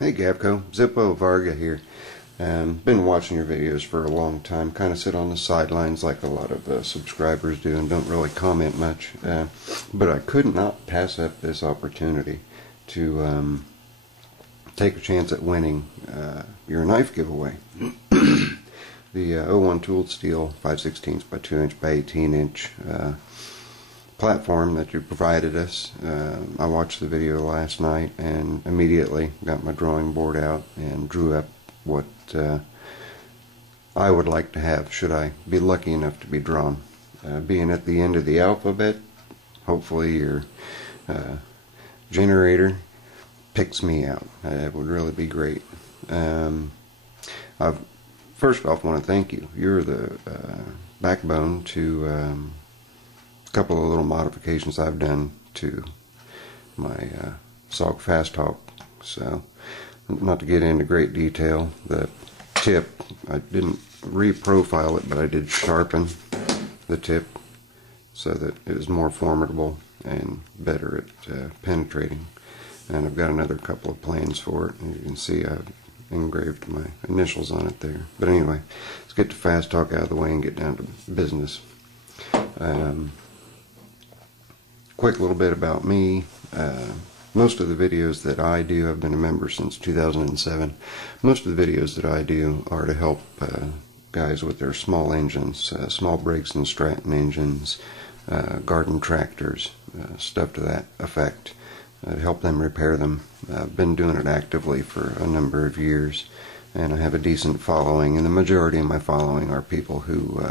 Hey Gavkoo, Zippo Varga here. Been watching your videos for a long time. Kind of sit on the sidelines like a lot of subscribers do and don't really comment much. But I could not pass up this opportunity to take a chance at winning your knife giveaway. The 01 Tooled Steel 5/16 by 2 inch by 18 inch platform that you provided us. I watched the video last night and immediately got my drawing board out and drew up what I would like to have should I be lucky enough to be drawn. Being at the end of the alphabet, hopefully your generator picks me out. It would really be great. I first off want to thank you. You're the backbone to a couple of little modifications I've done to my SOG Fast Talk. So, not to get into great detail, the tip, I didn't re-profile it, but I did sharpen the tip so that it is more formidable and better at penetrating. And I've got another couple of plans for it, and you can see I've engraved my initials on it there. But anyway, let's get the Fast Talk out of the way and get down to business. Quick little bit about me. Most of the videos that I do, I've been a member since 2007. Most of the videos that I do are to help guys with their small engines, small Briggs and Stratton engines, garden tractors, stuff to that effect, to help them repair them. I've been doing it actively for a number of years, and I have a decent following, and the majority of my following are people who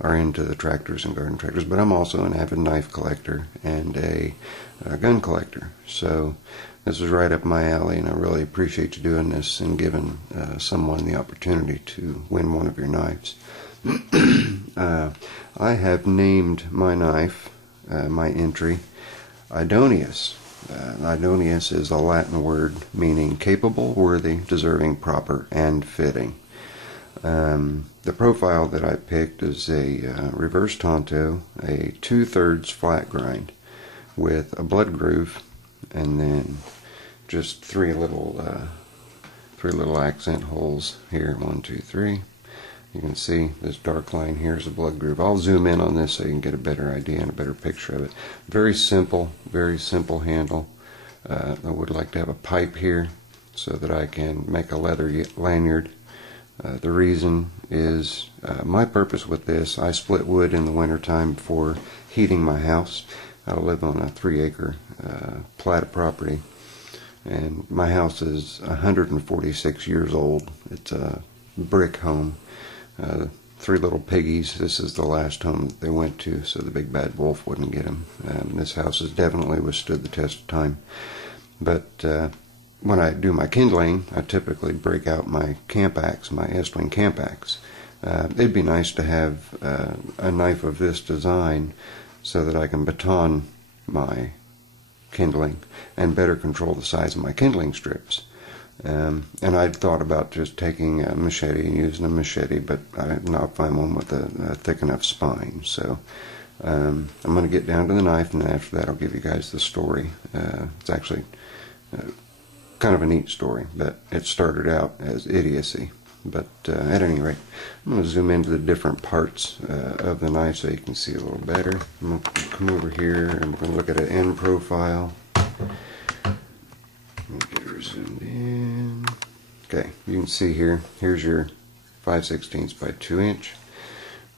are into the tractors and garden tractors, but I'm also an avid knife collector and a gun collector, so this is right up my alley, and I really appreciate you doing this and giving someone the opportunity to win one of your knives. I have named my knife, my entry, Idonius. Idonius is a Latin word meaning capable, worthy, deserving, proper, and fitting. The profile that I picked is a reverse Tonto, a 2/3 flat grind with a blood groove, and then just three little accent holes here. 1, 2, 3. You can see this dark line here is a blood groove. I'll zoom in on this so you can get a better idea and a better picture of it. Very simple handle. I would like to have a pipe here so that I can make a leather lanyard. The reason is my purpose with this, I split wood in the wintertime for heating my house. I live on a 3-acre plat of property, and my house is 146 years old. It's a brick home. 3 little piggies. This is the last home that they went to, so the big bad wolf wouldn't get them. This house has definitely withstood the test of time. But when I do my kindling, I typically break out my camp axe, my Estwing camp axe. It'd be nice to have a knife of this design so that I can baton my kindling and better control the size of my kindling strips. And I'd thought about just taking a machete and using a machete, but I did not find one with a thick enough spine. So I'm going to get down to the knife, and then after that I'll give you guys the story. It's actually kind of a neat story, but it started out as idiocy. But at any rate, I'm going to zoom into the different parts of the knife so you can see a little better. I'm going to come over here and we're going to look at an end profile. Get her zoomed in. Okay, you can see here, here's your 5/16 by 2 inch.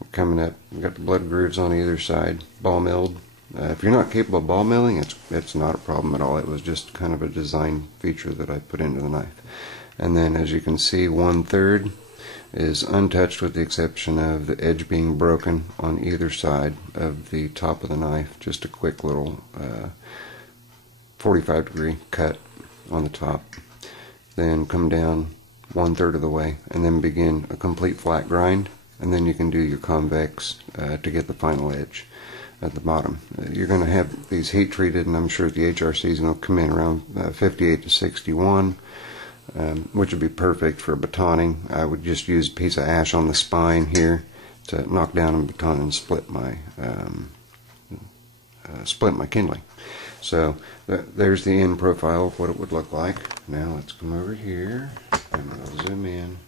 We're coming up, we've got the blood grooves on either side, ball milled. If you're not capable of ball milling, it's not a problem at all. It was just kind of a design feature that I put into the knife. And then as you can see, 1/3 is untouched with the exception of the edge being broken on either side of the top of the knife. Just a quick little 45-degree cut on the top. Then come down 1/3 of the way and then begin a complete flat grind, and then you can do your convex to get the final edge at the bottom. You're going to have these heat treated, and I'm sure the HRC is going to come in around 58 to 61, which would be perfect for batoning. I would just use a piece of ash on the spine here to knock down and baton and split my kindling. So there's the end profile of what it would look like. Now let's come over here and we'll zoom in.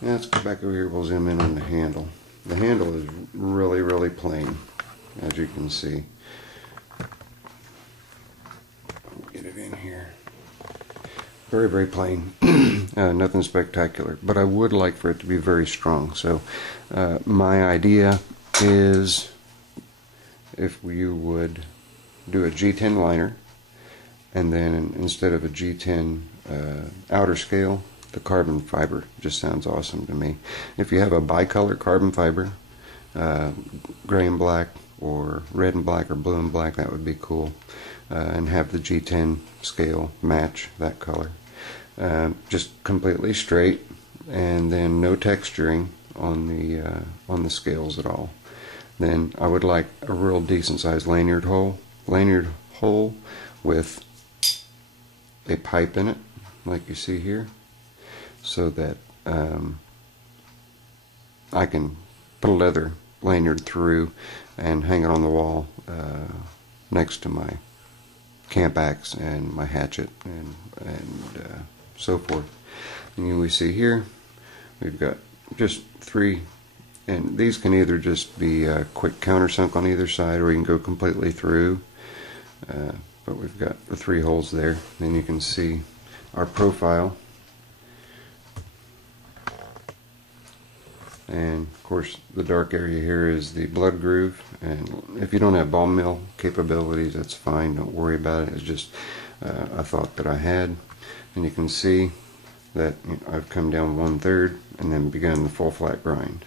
Now let's go back over here. We'll zoom in on the handle. The handle is really, really plain, as you can see. Get it in here. Very, very plain. Nothing spectacular. But I would like for it to be very strong. So my idea is if you would do a G10 liner, and then instead of a G10 outer scale, the carbon fiber just sounds awesome to me. If you have a bicolor carbon fiber, gray and black, or red and black, or blue and black, that would be cool. And have the G10 scale match that color. Just completely straight, and then no texturing on the scales at all. Then I would like a real decent sized lanyard hole with a pipe in it, like you see here, so that I can put a leather lanyard through and hang it on the wall next to my camp axe and my hatchet and so forth. And we see here we've got just 3, and these can either just be quick countersunk on either side, or you can go completely through, but we've got the 3 holes there. Then you can see our profile, and of course the dark area here is the blood groove. And if you don't have ball mill capabilities, that's fine, don't worry about it. It's just a thought that I had. And you can see that I've come down 1/3 and then begun the full flat grind.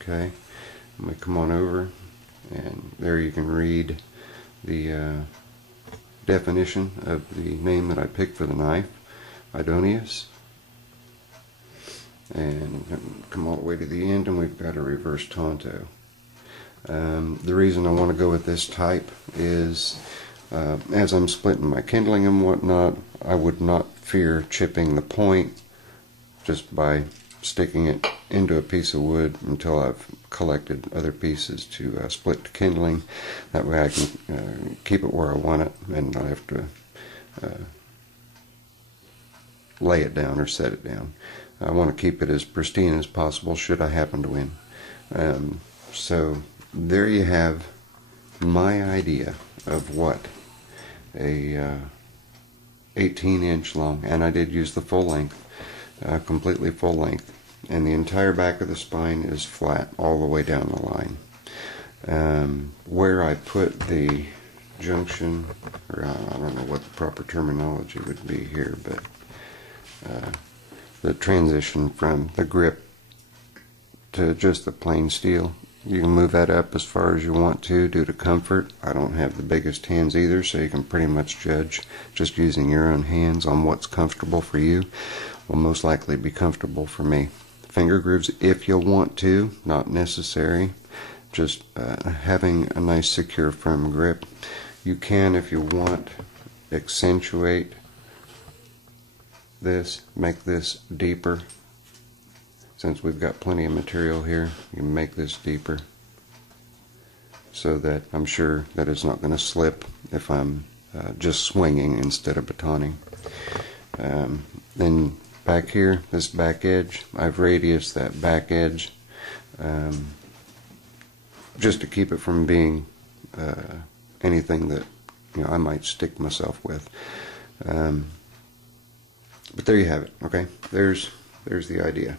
Okay, I'm going to come on over, and there you can read the definition of the name that I picked for the knife, Idonius. And come all the way to the end, and we've got a reverse Tonto. The reason I want to go with this type is as I'm splitting my kindling and whatnot, I would not fear chipping the point just by sticking it into a piece of wood until I've collected other pieces to split the kindling. That way I can keep it where I want it and not have to lay it down or set it down. I want to keep it as pristine as possible should I happen to win. So there you have my idea of what a 18-inch long, and I did use the full length, completely full length, and the entire back of the spine is flat all the way down the line. Where I put the junction, or I don't know what the proper terminology would be here, but the transition from the grip to just the plain steel, you can move that up as far as you want to due to comfort. I don't have the biggest hands either, so you can pretty much judge just using your own hands on what's comfortable for you. Will most likely be comfortable for me. Finger grooves if you want to, not necessary. Just having a nice secure firm grip. You can, if you want, accentuate this, make this deeper. Since we've got plenty of material here, you can make this deeper so that I'm sure that it's not going to slip if I'm just swinging instead of batoning. Then back here, this back edge, I've radiused that back edge just to keep it from being anything that I might stick myself with. But there you have it. Okay, there's the idea.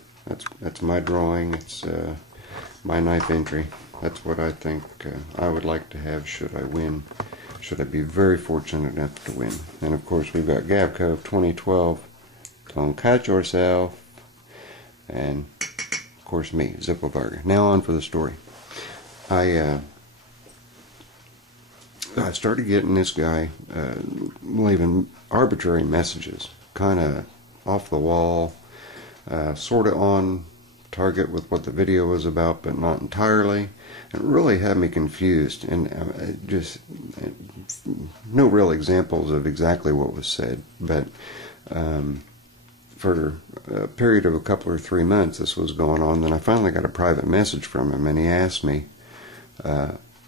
That's my drawing. It's my knife entry. That's what I think I would like to have should I win. Should I be very fortunate enough to win. And of course we've got Gavkoo 2012. Don't cut yourself. And of course me, Zippovarga. Now on for the story. I started getting this guy leaving arbitrary messages, kind of off the wall, sort of on target with what the video was about, but not entirely. It really had me confused, and just no real examples of exactly what was said. But for a period of a couple or 3 months, this was going on. Then I finally got a private message from him, and he asked me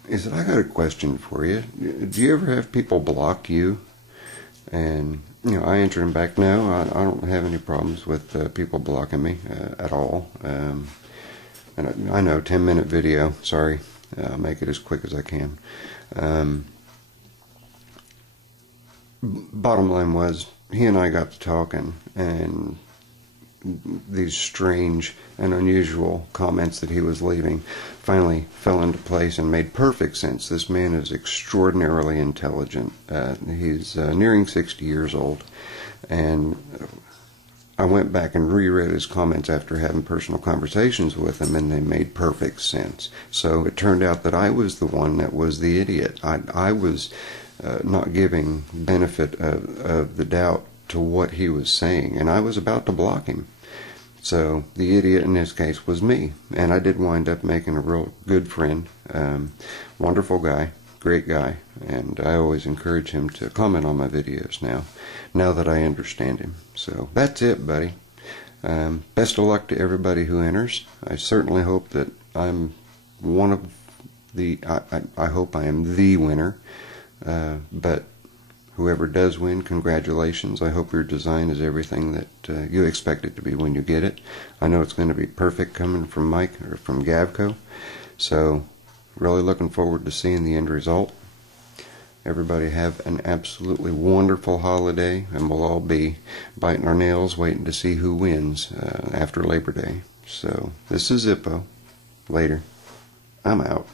He said, I got a question for you. Do you ever have people block you? And, I answered him back, no, I don't have any problems with people blocking me at all. And I know, 10-minute video, sorry, I'll make it as quick as I can. Bottom line was, he and I got to talking, and these strange and unusual comments that he was leaving finally fell into place and made perfect sense. This man is extraordinarily intelligent. He's nearing 60 years old, and I went back and reread his comments after having personal conversations with him, and they made perfect sense. So it turned out that I was the one that was the idiot. I was not giving benefit of the doubt to what he was saying, and I was about to block him. So the idiot in this case was me, and I did wind up making a real good friend. Wonderful guy, great guy, and I always encourage him to comment on my videos now that I understand him. So that's it, buddy. Best of luck to everybody who enters. I certainly hope that I'm one of the, I hope I am the winner, but whoever does win, congratulations. I hope your design is everything that you expect it to be when you get it. I know it's going to be perfect coming from Mike, or from Gavkoo. So, really looking forward to seeing the end result. Everybody have an absolutely wonderful holiday, and we'll all be biting our nails waiting to see who wins after Labor Day. So, this is Zippo. Later. I'm out.